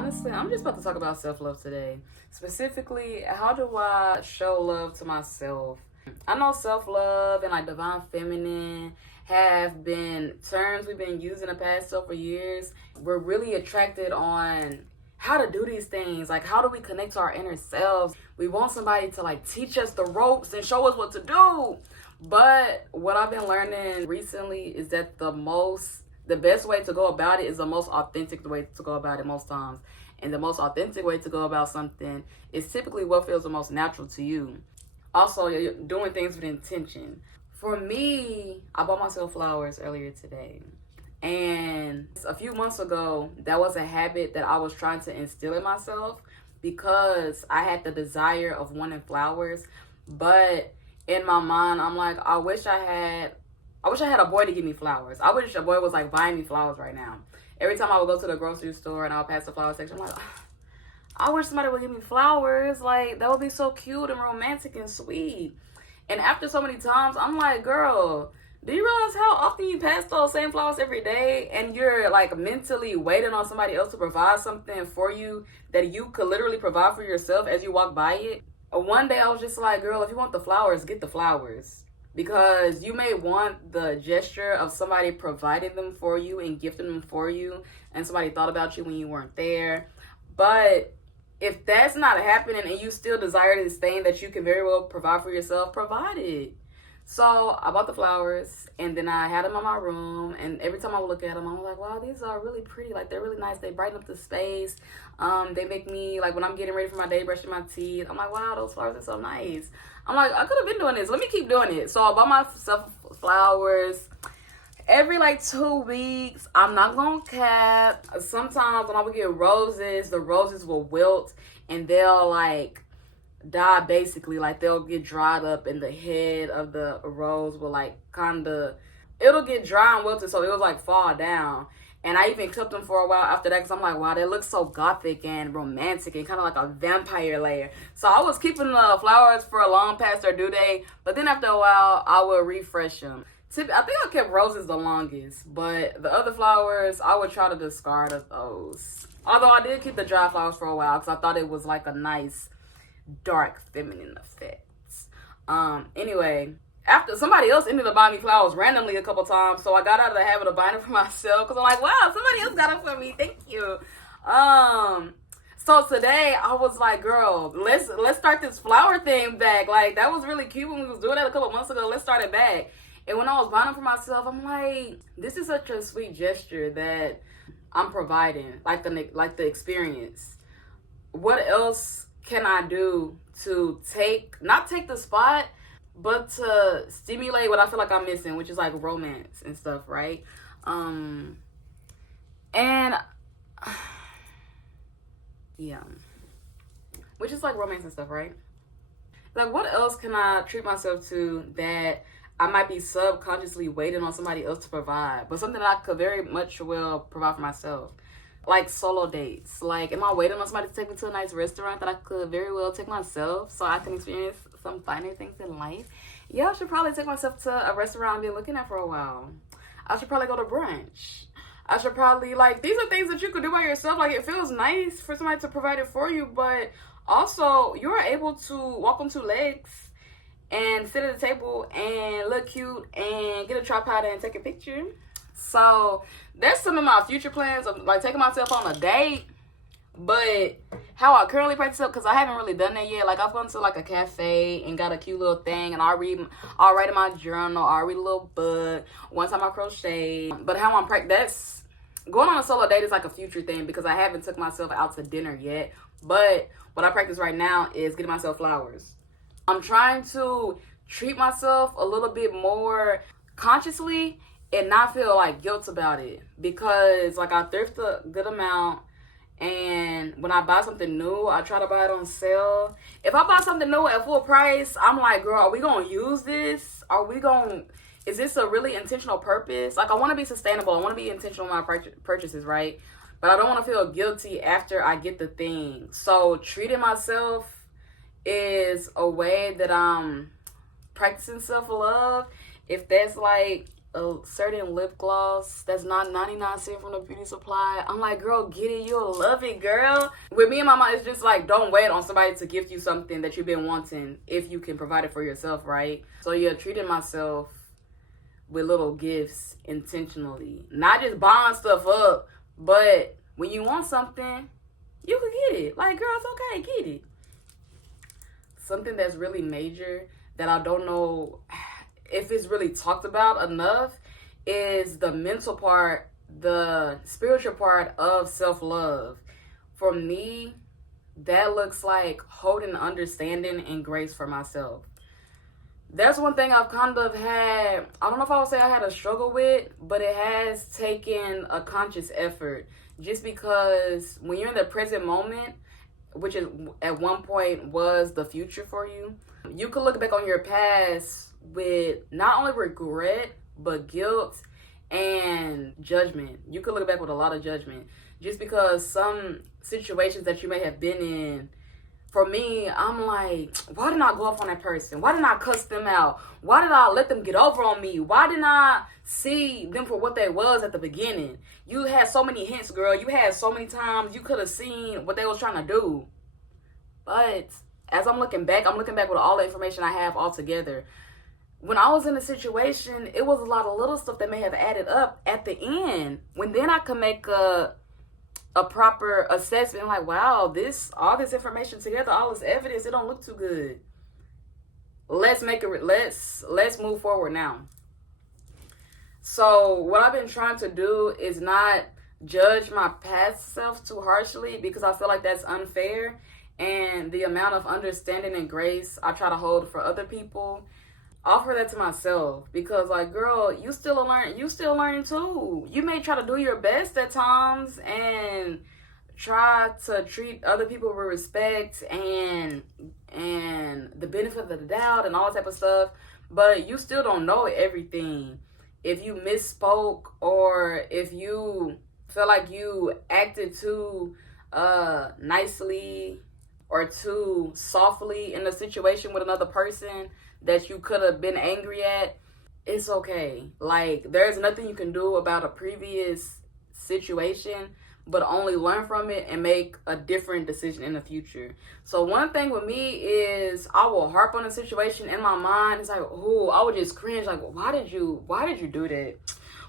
Honestly, I'm just about to talk about self-love today. Specifically, how do I show love to myself? I know self-love and like divine feminine have been terms we've been using the past several years. We're really attracted on how to do these things. Like, how do we connect to our inner selves? We want somebody to like teach us the ropes and show us what to do. But what I've been learning recently is that the best way to go about it is the most authentic way to go about it most times. And the most authentic way to go about something is typically what feels the most natural to you. Also, you're doing things with intention. For me, I bought myself flowers earlier today. And a few months ago, that was a habit that I was trying to instill in myself because I had the desire of wanting flowers. But in my mind, I'm like, I wish I had a boy to give me flowers. I wish a boy was like buying me flowers right now. Every time I would go to the grocery store and I would pass the flower section, I'm like, I wish somebody would give me flowers. Like, that would be so cute and romantic and sweet. And after so many times, I'm like, girl, do you realize how often you pass those same flowers every day and you're like mentally waiting on somebody else to provide something for you that you could literally provide for yourself as you walk by it? One day I was just like, girl, if you want the flowers, get the flowers. Because you may want the gesture of somebody providing them for you and gifting them for you, and somebody thought about you when you weren't there. But if that's not happening and you still desire this thing that you can very well provide for yourself, provide it. So I bought the flowers and then I had them in my room, and every time I would look at them, I was like, wow, these are really pretty. Like, they're really nice. They brighten up the space. They make me, like, when I'm getting ready for my day, brushing my teeth, I'm like, wow, those flowers are so nice. I'm like, I could have been doing this. Let me keep doing it. So I bought myself flowers every like 2 weeks. I'm not gonna cap. Sometimes when I would get roses, the roses will wilt and they'll like die basically. Like, they'll get dried up and the head of the rose will like it'll get dry and wilted, so it was like fall down. And I even kept them for a while after that because I'm like, wow, they look so gothic and romantic and kind of like a vampire layer. So I was keeping the flowers for a long past their due date, but then after a while, I would refresh them. I think I kept roses the longest, but the other flowers, I would try to discard of those. Although I did keep the dry flowers for a while because I thought it was like a nice, dark, feminine effect. Anyway, after somebody else ended up buying me flowers randomly a couple times, so I got out of the habit of buying it for myself because I'm like, wow, somebody else got it for me. Thank you. So today I was like, girl, let's start this flower thing back. Like, that was really cute when we was doing that a couple months ago. Let's start it back. And when I was buying them for myself, I'm like, this is such a sweet gesture that I'm providing, like the experience. What else can I do to not take the spot, but to stimulate what I feel like I'm missing, which is like romance and stuff, right? And yeah, which is like romance and stuff, right? Like, what else can I treat myself to that I might be subconsciously waiting on somebody else to provide, but something that I could very much well provide for myself? Like solo dates. Like, am I waiting on somebody to take me to a nice restaurant that I could very well take myself so I can experience some finer things in life? Yeah, I should probably take myself to a restaurant I've been looking at for a while. I should probably go to brunch. I should probably, like, these are things that you could do by yourself. Like, it feels nice for somebody to provide it for you, but also you're able to walk on 2 legs and sit at a table and look cute and get a tripod and take a picture. So there's some of my future plans of like taking myself on a date, but how I currently practice it, because I haven't really done that yet. Like, I've gone to like a cafe and got a cute little thing, and I'll write in my journal, I'll read a little book. One time I crocheted. But how I'm that's going on a solo date is like a future thing because I haven't took myself out to dinner yet. But what I practice right now is getting myself flowers. I'm trying to treat myself a little bit more consciously and not feel like guilt about it, because like I thrift a good amount, and when I buy something new, I try to buy it on sale. If I buy something new at full price, I'm like, girl, are we gonna use this? Is this a really intentional purpose? Like, I want to be sustainable. I want to be intentional with my purchases, right? But I don't want to feel guilty after I get the thing. So treating myself is a way that I'm practicing self-love. If that's like a certain lip gloss that's not 99 cents from the beauty supply. I'm like, girl, get it. You'll love it, girl. With me and my mom, it's just like, don't wait on somebody to gift you something that you've been wanting if you can provide it for yourself, right? So yeah, treating myself with little gifts intentionally. Not just buying stuff up, but when you want something, you can get it. Like, girl, it's okay, get it. Something that's really major that I don't know if it's really talked about enough is the mental part, the spiritual part of self-love. For me, that looks like holding understanding and grace for myself. That's one thing I've kind of had, I don't know if I would say I had a struggle with, but it has taken a conscious effort. Just because when you're in the present moment, which is at one point was the future for you, you could look back on your past with not only regret, but guilt and judgment. You could look back with a lot of judgment. Just because some situations that you may have been in, for me, I'm like, why didn't I go off on that person? Why didn't I cuss them out? Why did I let them get over on me? Why didn't I see them for what they was at the beginning? You had so many hints, girl. You had so many times you could have seen what they was trying to do. But as I'm looking back with all the information I have all together. When I was in a situation, it was a lot of little stuff that may have added up at the end. When then I could make a proper assessment, like, wow, all this information together, all this evidence, it don't look too good. Let's move forward now. So what I've been trying to do is not judge my past self too harshly, because I feel like that's unfair. And the amount of understanding and grace I try to hold for other people, offer that to myself. Because, like, girl, you still learning too. You may try to do your best at times and try to treat other people with respect and the benefit of the doubt and all that type of stuff, but you still don't know everything. If you misspoke, or if you feel like you acted too nicely or too softly in a situation with another person that you could have been angry at, it's okay. Like, there's nothing you can do about a previous situation, but only learn from it and make a different decision in the future. So one thing with me is I will harp on a situation in my mind. It's like, oh, I would just cringe. Like, why did you do that?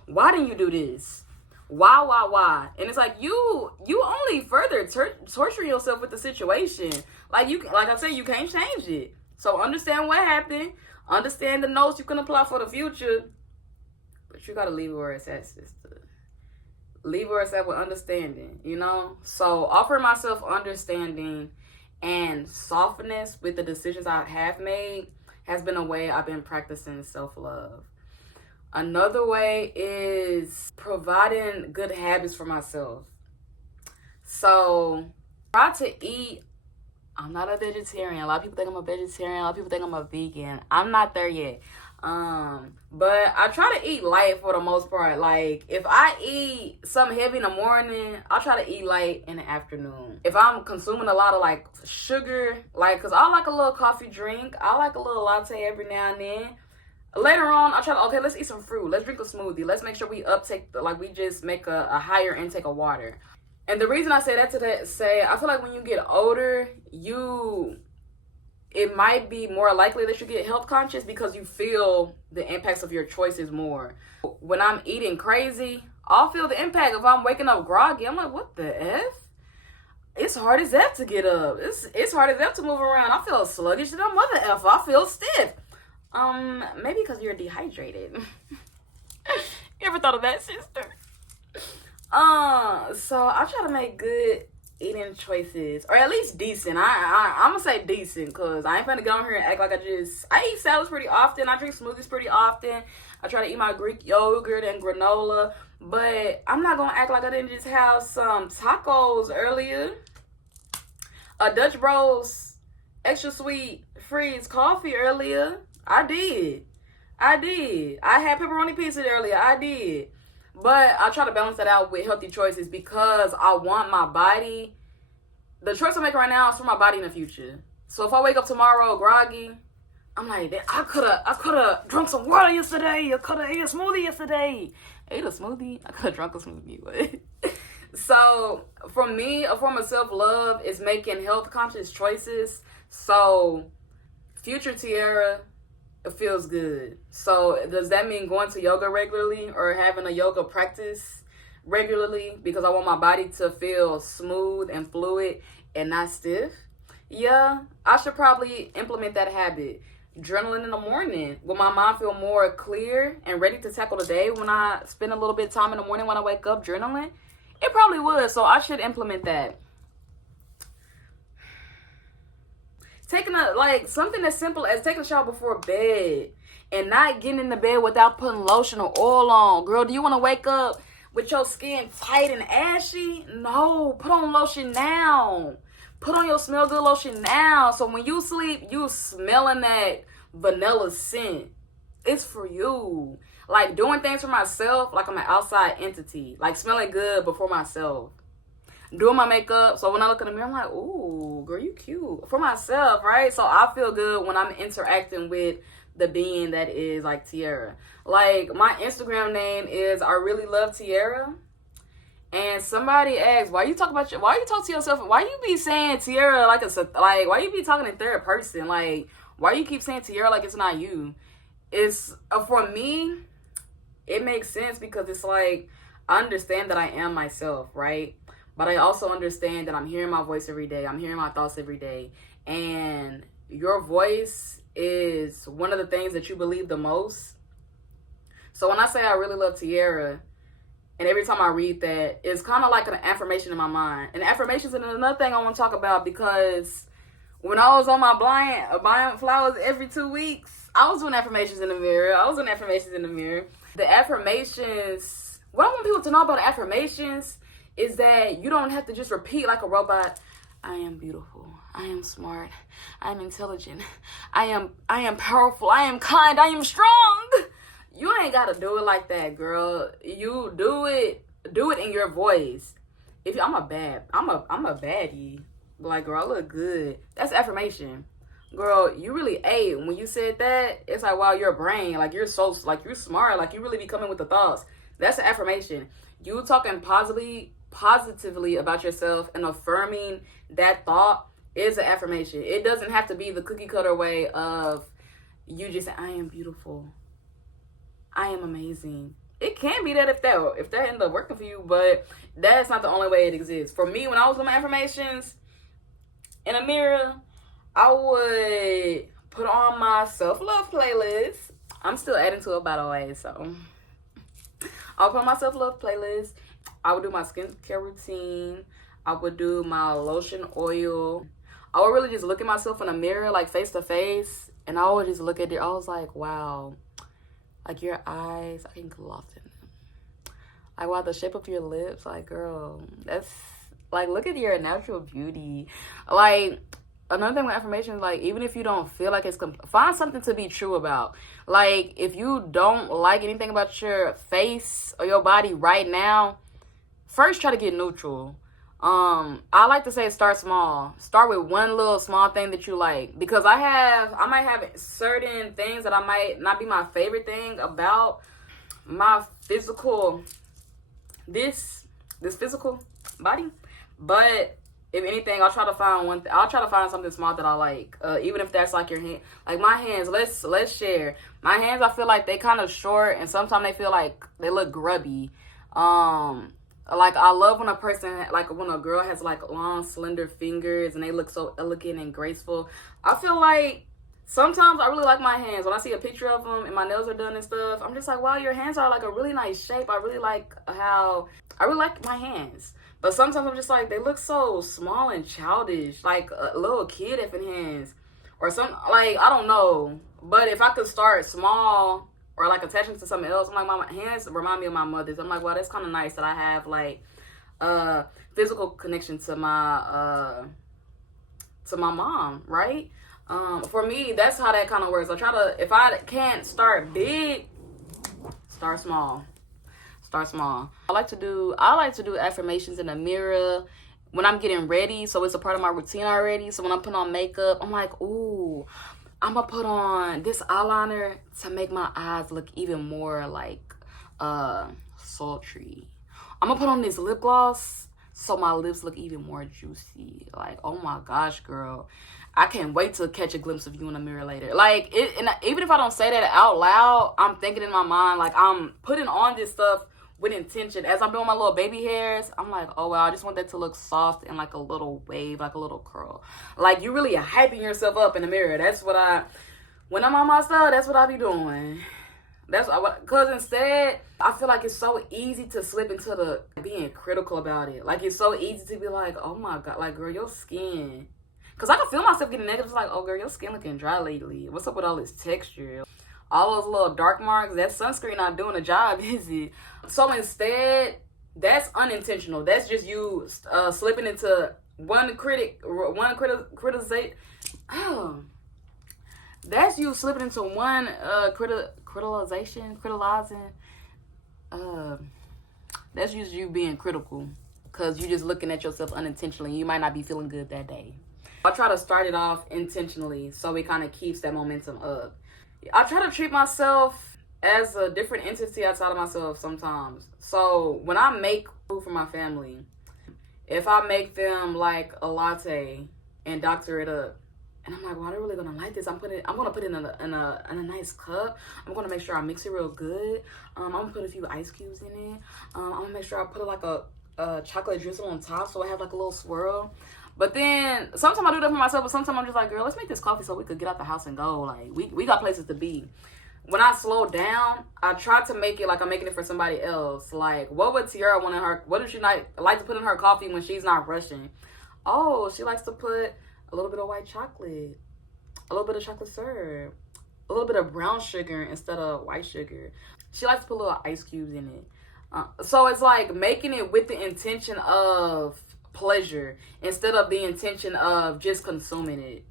Why didn't you do this? Why? And it's like, you only further torture yourself with the situation. Like I said, you can't change it. So understand what happened. Understand the notes you can apply for the future. But you got to leave it where it's at, sister. Leave where it's at with understanding, you know? So offering myself understanding and softness with the decisions I have made has been a way I've been practicing self-love. Another way is providing good habits for myself. So try to eat. I'm not a vegetarian. A lot of people think I'm a vegetarian. A lot of people think I'm a vegan. I'm not there yet. But I try to eat light for the most part. Like, if I eat something heavy in the morning, I'll try to eat light in the afternoon. If I'm consuming a lot of, like, sugar, like, because I like a little coffee drink. I like a little latte every now and then. Later on, I try to, okay, let's eat some fruit. Let's drink a smoothie. Let's make sure we we just make a higher intake of water. And the reason I say that I feel like when you get older, it might be more likely that you get health conscious because you feel the impacts of your choices more. When I'm eating crazy, I'll feel the impact. If I'm waking up groggy, I'm like, what the F? It's hard as F to get up. It's hard as F to move around. I feel sluggish and I'm mother F. I feel stiff. Maybe because you're dehydrated. You ever thought of that, sister? So I try to make good eating choices, or at least decent. I'm gonna say decent, because I ain't finna get on here and act like I eat salads pretty often. I drink smoothies pretty often. I try to eat my Greek yogurt and granola, but I'm not gonna act like I didn't just have some tacos earlier. A Dutch Bros extra sweet freeze coffee earlier. I did. I had pepperoni pizza earlier. I did. But I try to balance that out with healthy choices because I want my body. The choice I make right now is for my body in the future. So if I wake up tomorrow groggy, I'm like, I could have drunk some water yesterday. I could have ate a smoothie yesterday. Ate a smoothie? I could have drunk a smoothie. So for me, a form of self-love is making health conscious choices. So future Tiara, it feels good. So does that mean going to yoga regularly or having a yoga practice regularly because I want my body to feel smooth and fluid and not stiff? Yeah, I should probably implement that habit. Journaling in the morning. Will my mind feel more clear and ready to tackle the day when I spend a little bit of time in the morning when I wake up journaling? It probably would, so I should implement that. Taking something as simple as taking a shower before bed and not getting in the bed without putting lotion or oil on. Girl, do you want to wake up with your skin tight and ashy? No, put on lotion now. Put on your smell good lotion now. So when you sleep, you smelling that vanilla scent. It's for you. Like doing things for myself, like I'm an outside entity. Like smelling good before myself. Doing my makeup, so when I look in the mirror, I'm like, ooh, girl, you cute. For myself, right? So I feel good when I'm interacting with the being that is like Tiara. Like my Instagram name is I Really Love Tiara. And somebody asked, why you talk to yourself? Why you be saying Tiara why you be talking in third person? Like, why you keep saying Tiara like it's not you? It's for me, it makes sense because it's like I understand that I am myself, right? But I also understand that I'm hearing my voice every day. I'm hearing my thoughts every day. And your voice is one of the things that you believe the most. So when I say I really love Tiara, and every time I read that, it's kind of like an affirmation in my mind. And affirmations is another thing I want to talk about because when I was on my buying flowers every 2 weeks, I was doing affirmations in the mirror. The affirmations, what I want people to know about affirmations is that you don't have to just repeat like a robot. I am beautiful. I am smart. I am intelligent. I am powerful. I am kind. I am strong. You ain't gotta do it like that, girl. You do it in your voice. I'm a baddie. Like, girl, I look good. That's affirmation. Girl, you really ate. When you said that, it's like, wow, your brain, like you're you're smart, like you really be coming with the thoughts. That's an affirmation. You talking positively about yourself and affirming that thought is an affirmation. It doesn't have to be the cookie cutter way of you just say, I am beautiful. I am amazing. It can be that if that ends up working for you, but that's not the only way it exists. For me, when I was doing my affirmations in a mirror, I would put on my self-love playlist. I'm still adding to it, by the way, so I'll put on my self-love playlist. I would do my skincare routine. I would do my lotion oil. I would really just look at myself in a mirror, like face to face, and I would just look at it. I was like, wow, like your eyes, I can gloss in them. Like, wow, the shape of your lips, like, girl, that's like, look at your natural beauty. Like, another thing with affirmations, like, even if you don't feel like it's find something to be true about. Like, if you don't like anything about your face or your body right now, first try to get neutral. I like to say start small. Start with one little small thing that you like, because I might have certain things that I might not be my favorite thing about my physical this physical body, but if anything, I'll try to find something small that I like, even if that's like your hand. Like my hands, let's share. My hands, I feel like they kind of short, and sometimes they feel like they look grubby. Like I love when when a girl has like long, slender fingers and they look so elegant and graceful. I feel like sometimes I really like my hands. When I see a picture of them and my nails are done and stuff, I'm just like, wow, your hands are like a really nice shape. I really like my hands. But sometimes I'm just like, they look so small and childish, like a little kid effing hands. Or like, I don't know. But if I could start small or like attaching to something else, I'm like, my hands remind me of my mother's. I'm like, wow, that's kind of nice that I have like a physical connection to my mom, right? For me, that's how that kind of works. If I can't start big, start small. Start small. I like to do affirmations in the mirror when I'm getting ready, so it's a part of my routine already. So when I'm putting on makeup, I'm like, ooh, I'm gonna put on this eyeliner to make my eyes look even more like sultry. I'm gonna put on this lip gloss so my lips look even more juicy. Like, oh my gosh, girl, I can't wait to catch a glimpse of you in the mirror later. Like, and even if I don't say that out loud, I'm thinking in my mind, like, I'm putting on this stuff with intention. As I'm doing my little baby hairs, I'm like, oh wow, I just want that to look soft and like a little wave, like a little curl. Like, you really are hyping yourself up in the mirror. That's what when I'm on my stuff, that's what I be doing. Because instead, I feel like it's so easy to slip into the being critical about it. Like, it's so easy to be like, oh my God, like, girl, your skin. Because I can feel myself getting negative. It's like, oh, girl, your skin looking dry lately. What's up with all this texture? All those little dark marks, that sunscreen not doing the job, is it? So instead, that's unintentional. That's just you slipping into criticization. Oh. That's you slipping into one criticizing. That's just you being critical because you're just looking at yourself unintentionally. You might not be feeling good that day. I try to start it off intentionally so it kind of keeps that momentum up. I try to treat myself as a different entity outside of myself sometimes. So when I make food for my family, if I make them like a latte and doctor it up, and I'm like, well, they're really gonna like this. I'm gonna put it in a nice cup. I'm gonna make sure I mix it real good. I'm gonna put a few ice cubes in it. I'm gonna make sure I put like a chocolate drizzle on top so I have like a little swirl. But then sometimes I do that for myself, but sometimes I'm just like, girl, let's make this coffee so we could get out the house and go. Like, we got places to be. When I slow down, I try to make it like I'm making it for somebody else. Like, what would Tiara want in her? What does she like to put in her coffee when she's not rushing? Oh, she likes to put a little bit of white chocolate, a little bit of chocolate syrup, a little bit of brown sugar instead of white sugar. She likes to put little ice cubes in it. So it's like making it with the intention of pleasure instead of the intention of just consuming it.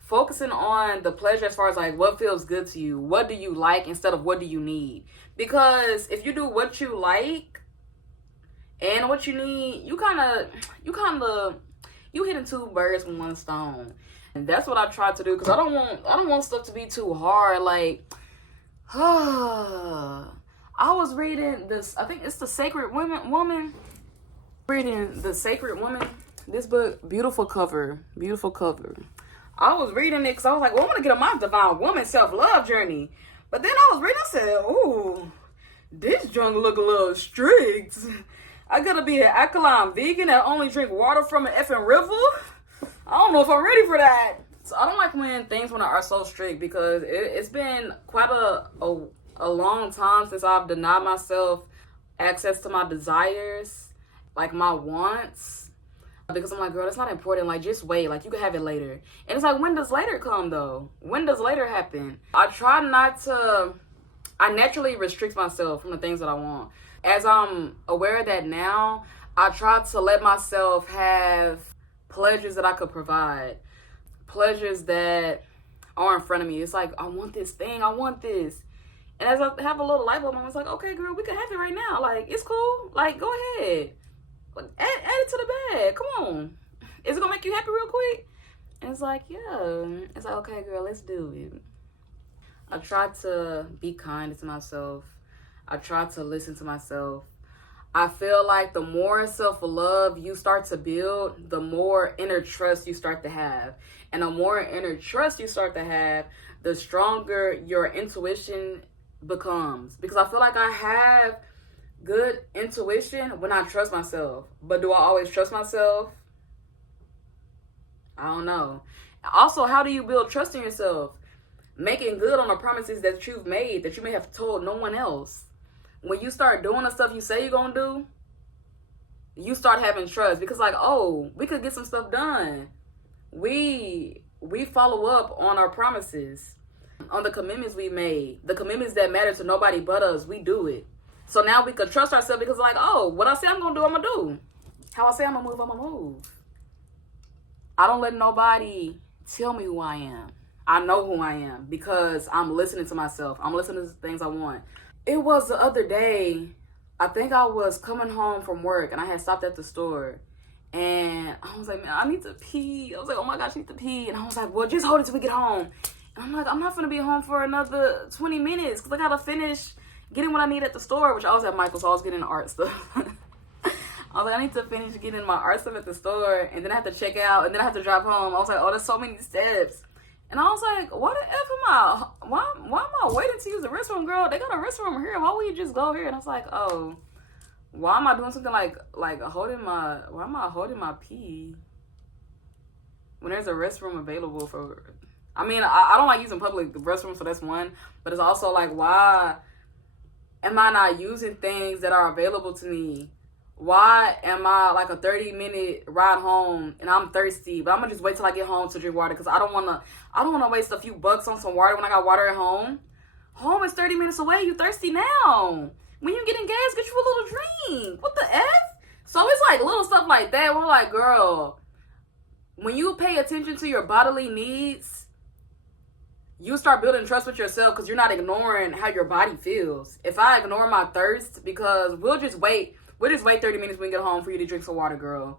Focusing on the pleasure as far as like what feels good to you. What do you like instead of what do you need? Because if you do what you like and what you need, you hitting two birds with one stone. And that's what I try to do because I don't want stuff to be too hard. Like, I was reading this, I think it's The Sacred Woman. Reading The Sacred Woman. This book, beautiful cover. I was reading it because I was like, well, I want to get on my divine woman self-love journey. But then I was reading, I said, ooh, this junk look a little strict. I gotta be an alkaline vegan that only drink water from an effing river? I don't know if I'm ready for that. So I don't like when things are so strict because it's been quite a long time since I've denied myself access to my desires, like my wants. Because I'm like, girl, that's not important. Like, just wait. Like, you can have it later. And it's like, when does later come, though? When does later happen? I naturally restrict myself from the things that I want. As I'm aware of that now, I try to let myself have pleasures that I could provide. Pleasures that are in front of me. It's like, I want this thing. I want this. And as I have a little light bulb, it's like, okay, girl, we can have it right now. Like, it's cool. Like, go ahead. Add it to the bag. Come on. Is it going to make you happy real quick? And it's like, yeah. It's like, okay, girl, let's do it. I try to be kind to myself. I try to listen to myself. I feel like the more self-love you start to build, the more inner trust you start to have. And the more inner trust you start to have, the stronger your intuition becomes. Because I feel like I have good intuition when I trust myself. But do I always trust myself? I don't know. Also, how do you build trust in yourself? Making good on the promises that you've made that you may have told no one else. When you start doing the stuff you say you're gonna do, you start having trust. Because like, oh, we could get some stuff done. We follow up on our promises, on the commitments we made, the commitments that matter to nobody but us. We do it. So now we could trust ourselves because like, oh, what I say I'm going to do, I'm going to do. How I say I'm going to move, I'm going to move. I don't let nobody tell me who I am. I know who I am because I'm listening to myself. I'm listening to the things I want. It was the other day, I think I was coming home from work and I had stopped at the store. And I was like, man, I need to pee. I was like, oh my gosh, I need to pee. And I was like, well, just hold it till we get home. And I'm like, I'm not gonna be home for another 20 minutes because I gotta finish getting what I need at the store, which I was at Michael's, so I was getting art stuff. I was like, I need to finish getting my art stuff at the store, and then I have to check out, and then I have to drive home. I was like, oh, there's so many steps. And I was like, why the F am I? Why am I waiting to use the restroom, girl? They got a restroom here. Why would you just go here? And I was like, oh, why am I doing something like holding my, why am I holding my pee when there's a restroom available for, I mean, I don't like using public restrooms, so that's one. But it's also like, why am I not using things that are available to me? Why am I like a 30-minute ride home and I'm thirsty, but I'm gonna just wait till I get home to drink water because I don't wanna waste a few bucks on some water when I got water at home. Home is 30 minutes away. You thirsty now? When you getting gas, get you a little drink. What the F? So it's like little stuff like that. We're like, girl, when you pay attention to your bodily needs, you start building trust with yourself because you're not ignoring how your body feels. If I ignore my thirst, because we'll just wait 30 minutes when we get home for you to drink some water, girl.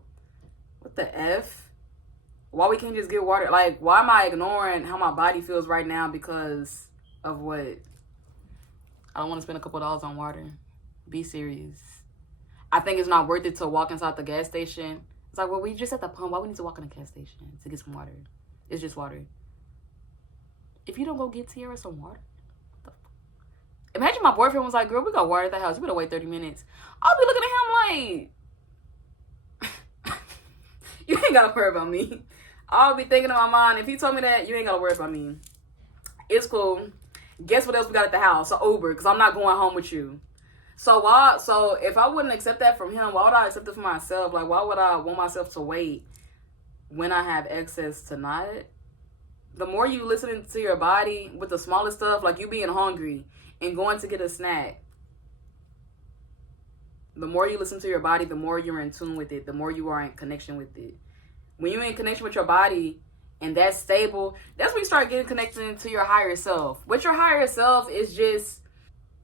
What the F? Why we can't just get water? Like, why am I ignoring how my body feels right now because of what? I don't want to spend a couple dollars on water. Be serious. I think it's not worth it to walk inside the gas station. It's like, well, we just at the pump. Why we need to walk in the gas station to get some water? It's just water. If you don't go get Tiara some water, imagine my boyfriend was like, girl, we got water at the house. You better wait 30 minutes. I'll be looking at him like, you ain't got to worry about me. I'll be thinking in my mind, if he told me that, you ain't got to worry about me. It's cool. Guess what else we got at the house? An Uber, because I'm not going home with you. So if I wouldn't accept that from him, why would I accept it for myself? Like, why would I want myself to wait when I have access to not? The more you listen to your body with the smallest stuff, like you being hungry and going to get a snack, the more you listen to your body, the more you're in tune with it, the more you are in connection with it. When you're in connection with your body and that's stable, that's when you start getting connected to your higher self. What your higher self is just,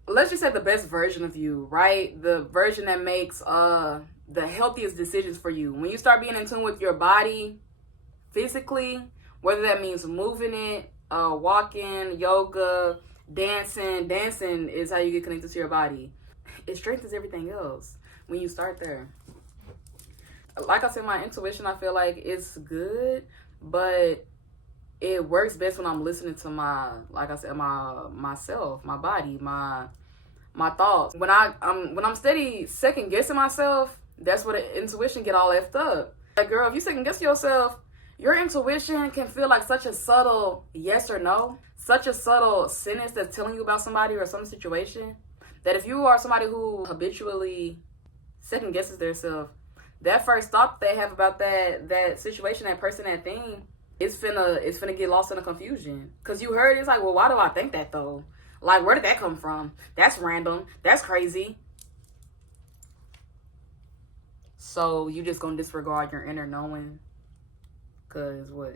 let's just say the best version of you, right? The version that makes the healthiest decisions for you. When you start being in tune with your body physically, whether that means moving it, walking, yoga, dancing. Dancing is how you get connected to your body. It strengthens everything else when you start there. Like I said, my intuition, I feel like it's good, but it works best when I'm listening to my, like I said, myself, my body, my thoughts. When I'm steady second guessing myself, that's where the intuition get all effed up. Like, girl, if you second guess yourself, your intuition can feel like such a subtle yes or no, such a subtle sentence that's telling you about somebody or some situation, that if you are somebody who habitually second guesses themselves, that first thought they have about that situation, that person, that thing, it's finna get lost in the confusion. Cause you heard it's like, well, why do I think that though? Like, where did that come from? That's random. That's crazy. So you just gonna disregard your inner knowing? Cause what?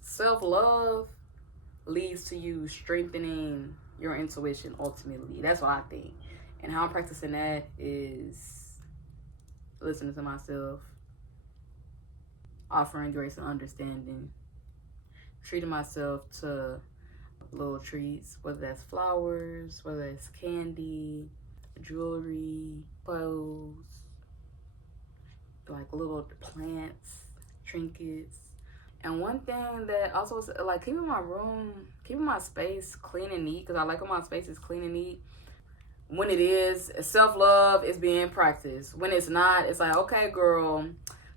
Self-love leads to you strengthening your intuition ultimately. That's what I think. And how I'm practicing that is listening to myself, offering grace and understanding, treating myself to little treats, whether that's flowers, whether it's candy, jewelry, clothes, like little plants, trinkets. And one thing that also is like keeping my space clean and neat, because I like when my space is clean and neat. When it is, self-love is being practiced. When it's not, it's like, okay, girl,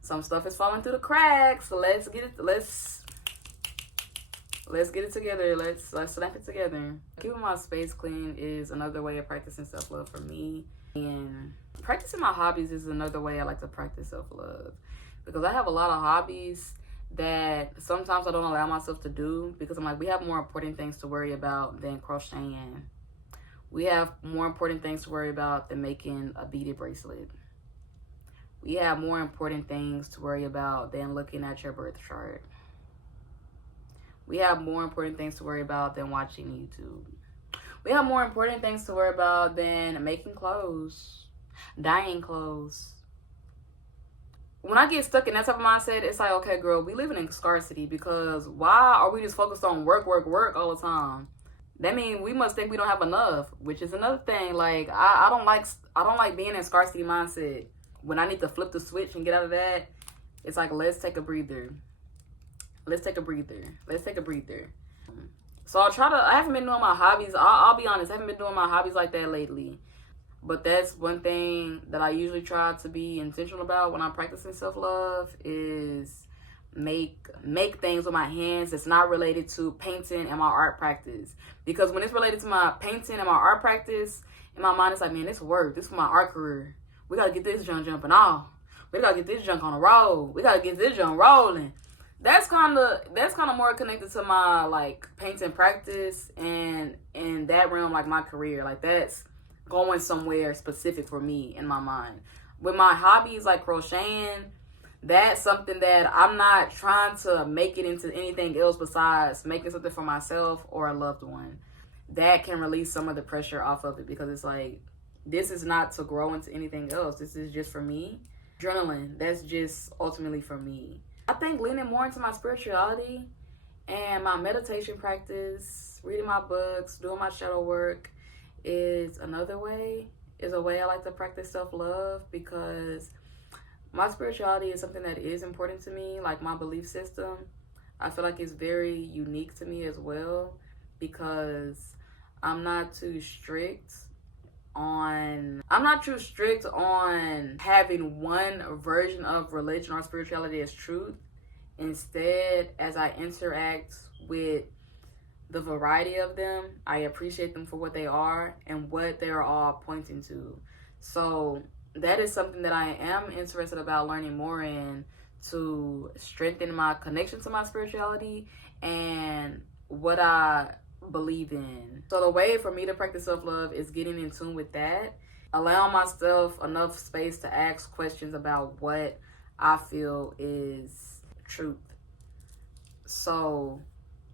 some stuff is falling through the cracks. So let's get it together. Let's snap it together. Keeping my space clean is another way of practicing self-love for me. And practicing my hobbies is another way I like to practice self-love. Because I have a lot of hobbies that sometimes I don't allow myself to do because I'm like, we have more important things to worry about than crocheting. We have more important things to worry about than making a beaded bracelet. We have more important things to worry about than looking at your birth chart. We have more important things to worry about than watching YouTube. We have more important things to worry about than making clothes, dyeing clothes, when I get stuck in that type of mindset, it's like, okay, girl, we living in scarcity, because why are we just focused on work all the time? That means we must think we don't have enough, which is another thing. Like, I don't like being in scarcity mindset. When I need to flip the switch and get out of that, it's like, let's take a breather. Let's take a breather. So I haven't been doing my hobbies. I'll be honest, I haven't been doing my hobbies like that lately. But that's one thing that I usually try to be intentional about when I'm practicing self-love, is make things with my hands that's not related to painting and my art practice. Because when it's related to my painting and my art practice, in my mind it's like, man, this work. This is my art career. We gotta get this junk jumping off. We gotta get this junk on the road. We gotta get this junk rolling. That's kind of more connected to my like painting practice, and in that realm, like my career, like that's going somewhere specific for me in my mind. With my hobbies like crocheting, that's something that I'm not trying to make it into anything else besides making something for myself or a loved one. That can release some of the pressure off of it, because it's like, this is not to grow into anything else. This is just for me. Journaling, that's just ultimately for me. I think leaning more into my spirituality and my meditation practice, reading my books, doing my shadow work is a way I like to practice self-love, because my spirituality is something that is important to me, like my belief system. I feel like it's very unique to me as well, because I'm not too strict on having one version of religion or spirituality as truth. Instead, as I interact with the variety of them, I appreciate them for what they are and what they are all pointing to. So that is something that I am interested about learning more in, to strengthen my connection to my spirituality and what I believe in. So the way for me to practice self-love is getting in tune with that, allowing myself enough space to ask questions about what I feel is truth. So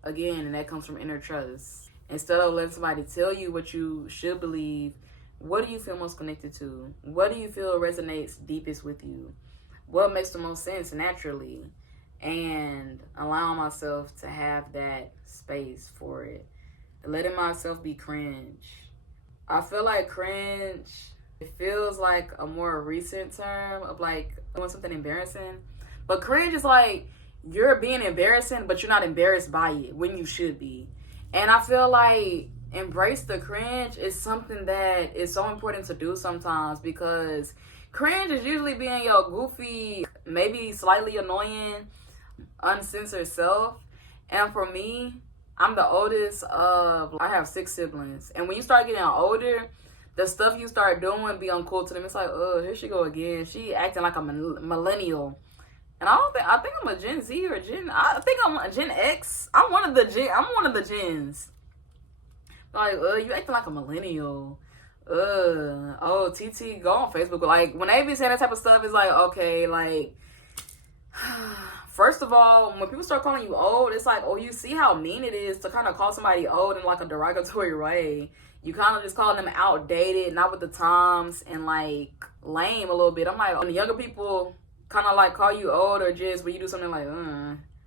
again, and that comes from inner trust. Instead of letting somebody tell you what you should believe, what do you feel most connected to? What do you feel resonates deepest with you? What makes the most sense naturally? And allowing myself to have that space for it. Letting myself be cringe. I feel like cringe, it feels like a more recent term of like doing something embarrassing. But cringe is like, you're being embarrassing, but you're not embarrassed by it when you should be. And I feel like embrace the cringe is something that is so important to do sometimes, because cringe is usually being your goofy, maybe slightly annoying, uncensored self. And for me, I'm the oldest I have 6 siblings. And when you start getting older, the stuff you start doing be uncool to them. It's like, oh, here she go again. She acting like a millennial. And I think I'm a Gen Z or I think I'm a Gen X. I'm one of the gens. Like, you acting like a millennial. Oh, TT, go on Facebook. Like, when they be saying that type of stuff, it's like, okay, like, first of all, when people start calling you old, it's like, oh, you see how mean it is to kind of call somebody old in like a derogatory way. You kind of just call them outdated, not with the times, and like lame a little bit. I'm like, when the younger people kind of like call you old, or just when you do something like,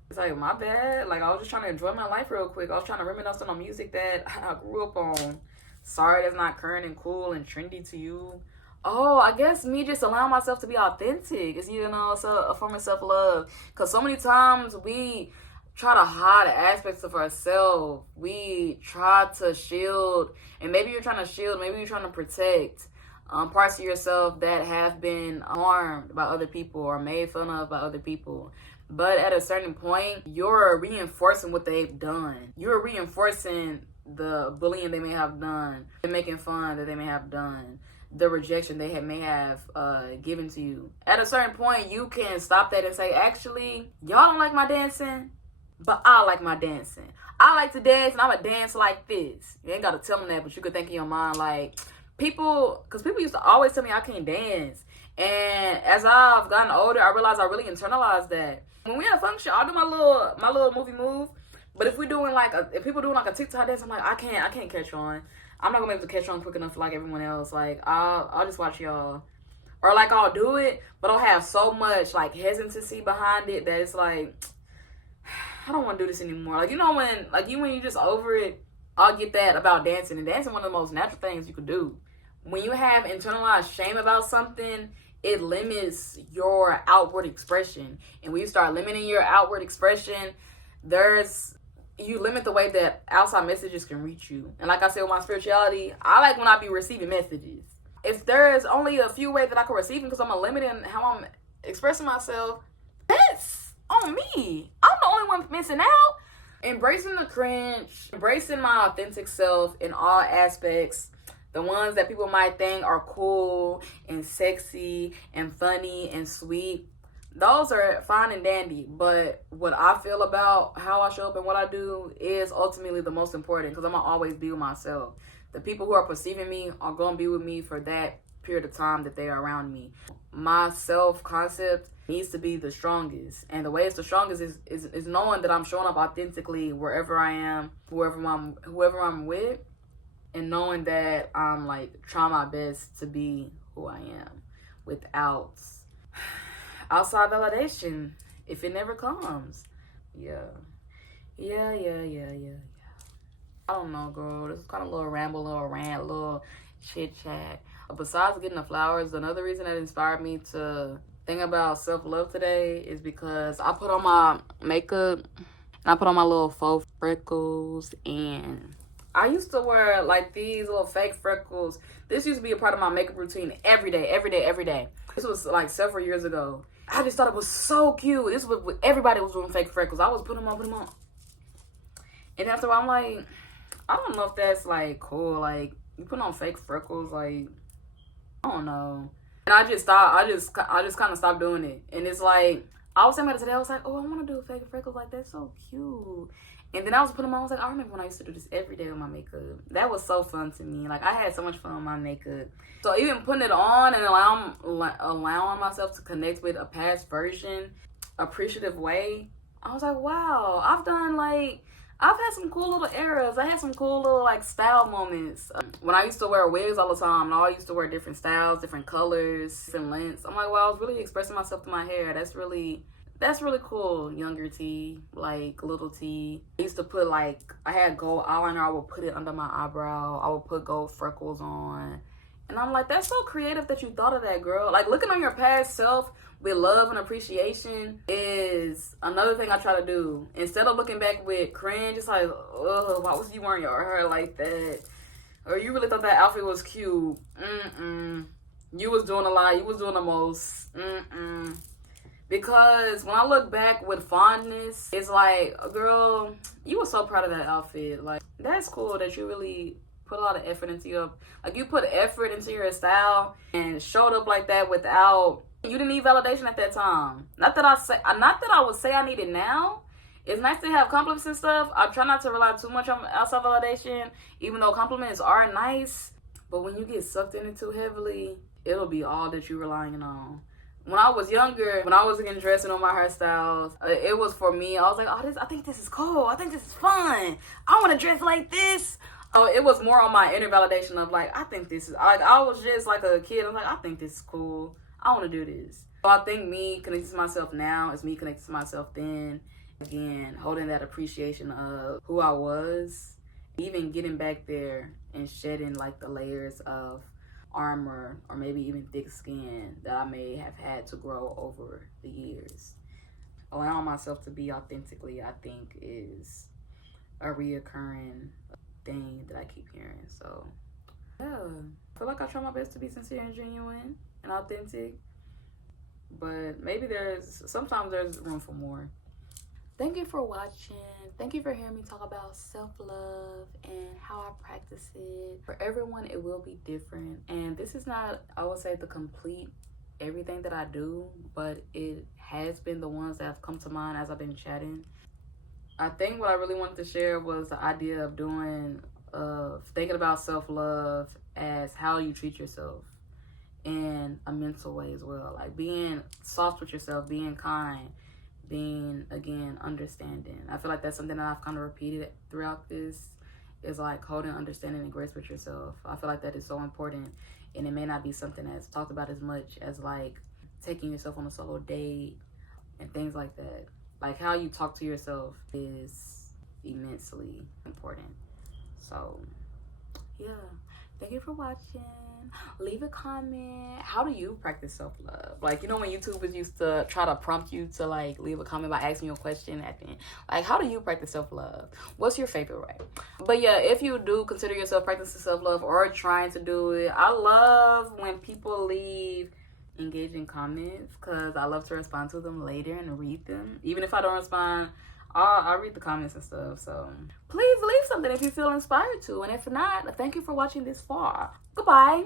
it's like, my bad. Like, I was just trying to enjoy my life real quick. I was trying to reminisce on the music that I grew up on. Sorry that's not current and cool and trendy to you. Oh, I guess me just allowing myself to be authentic is, it's a form of self-love. Because so many times we try to hide aspects of ourselves. We try to shield, and maybe you're trying to shield, maybe you're trying to protect parts of yourself that have been harmed by other people or made fun of by other people. But at a certain point, you're reinforcing what they've done. You're reinforcing the bullying they may have done, the making fun that they may have done, the rejection they may have given to you. At a certain point, you can stop that and say, actually, y'all don't like my dancing, but I like my dancing. I like to dance, and I'm going to dance like this. You ain't got to tell them that, but you could think in your mind, like, because people used to always tell me I can't dance. And as I've gotten older, I realized I really internalized that. When we at a function, I'll do my little movie move. But if people doing like a TikTok dance, I'm like, I can't catch on. I'm not gonna be able to catch on quick enough like everyone else. Like, I'll just watch y'all. Or like I'll do it, but I'll have so much like hesitancy behind it that it's like, I don't want to do this anymore. Like, you know, when you just over it, I'll get that about dancing. And dancing is one of the most natural things you could do. When you have internalized shame about something, it limits your outward expression. And when you start limiting your outward expression, you limit the way that outside messages can reach you. And like I said with my spirituality, I like when I be receiving messages. If there is only a few ways that I can receive them because I'm limiting how I'm expressing myself, that's on me. I'm the only one missing out. Embracing the cringe, embracing my authentic self in all aspects, the ones that people might think are cool and sexy and funny and sweet, those are fine and dandy. But what I feel about how I show up and what I do is ultimately the most important, because I'm going to always be with myself. The people who are perceiving me are going to be with me for that period of time that they are around me. My self-concept needs to be the strongest. And the way it's the strongest is knowing that I'm showing up authentically wherever I am, whoever I'm with, and knowing that I'm like trying my best to be who I am without outside validation if it never comes. Yeah. I don't know, girl. This is kind of a little ramble, little rant, little chit chat. Besides getting the flowers, another reason that inspired me to think about self-love today is because I put on my makeup and I put on my little faux freckles, and I used to wear like these little fake freckles. This used to be a part of my makeup routine every day. This was like several years ago. I just thought it was so cute. This was everybody was doing fake freckles. I was putting them on. And after a while, I'm like, I don't know if that's like cool. Like, you put on fake freckles, like, I don't know. And I just stopped. I just kind of stopped doing it. And it's like, I was saying about it today. I was like, oh, I want to do fake freckles. Like, that's so cute. And then I was putting them on. I was like, I remember when I used to do this every day with my makeup. That was so fun to me. Like, I had so much fun with my makeup. So even putting it on and allowing myself to connect with a past version, appreciative way, I was like, wow, I've had some cool little eras. I had some cool little like style moments. When I used to wear wigs all the time, and I used to wear different styles, different colors, different lengths. I'm like, wow, I was really expressing myself through my hair. That's really cool. Younger T, like little T. I used to put I had gold eyeliner. I would put it under my eyebrow. I would put gold freckles on. And I'm like, that's so creative that you thought of that, girl. Like, looking on your past self with love and appreciation is another thing I try to do. Instead of looking back with cringe, it's like, ugh, why was you wearing your hair like that? Or you really thought that outfit was cute. You was doing a lot. You was doing the most. Because when I look back with fondness, it's like, girl, you were so proud of that outfit. Like, that's cool that you really put a lot of effort into you put effort into your style and showed up like that without, you didn't need validation at that time. Not that I would say I need it now. It's nice to have compliments and stuff. I try not to rely too much on outside validation, even though compliments are nice. But when you get sucked in it too heavily, it'll be all that you're relying on. When I was younger, when I was getting dressed and on my hairstyles, it was for me. I was like, I think this is cool. I think this is fun. I want to dress like this. So it was more on my inner validation of like, I think this is, like, I was just like a kid. I'm like, I think this is cool. I want to do this. So I think me connecting to myself now is me connecting to myself then. Again, holding that appreciation of who I was, even getting back there and shedding like the layers of armor or maybe even thick skin that I may have had to grow over the years. Allowing myself to be authentically, I think, is a reoccurring thing that I keep hearing. So yeah, I feel like I try my best to be sincere and genuine and authentic, but maybe sometimes there's room for more. Thank you for watching. Thank you for hearing me talk about self-love and how I practice it. For everyone, it will be different. And this is not, I would say, the complete everything that I do, but it has been the ones that have come to mind as I've been chatting. I think what I really wanted to share was the idea of thinking about self-love as how you treat yourself in a mental way as well. Like being soft with yourself, being kind, being, again, understanding. I feel like that's something that I've kind of repeated throughout this, is like holding understanding and grace with yourself. I feel like that is so important, and it may not be something that's talked about as much as like taking yourself on a solo date and things like that. Like how you talk to yourself is immensely important. So yeah, thank you for watching. Leave a comment. How do you practice self-love? Like, you know, when YouTubers used to try to prompt you to like leave a comment by asking you a question at the end. Like, how do you practice self-love? What's your favorite way? But yeah, if you do consider yourself practicing self-love or trying to do it, I love when people leave engaging comments, because I love to respond to them later and read them. Even if I don't respond, I'll read the comments and stuff. So please leave something if you feel inspired to, and if not, thank you for watching this far. Goodbye.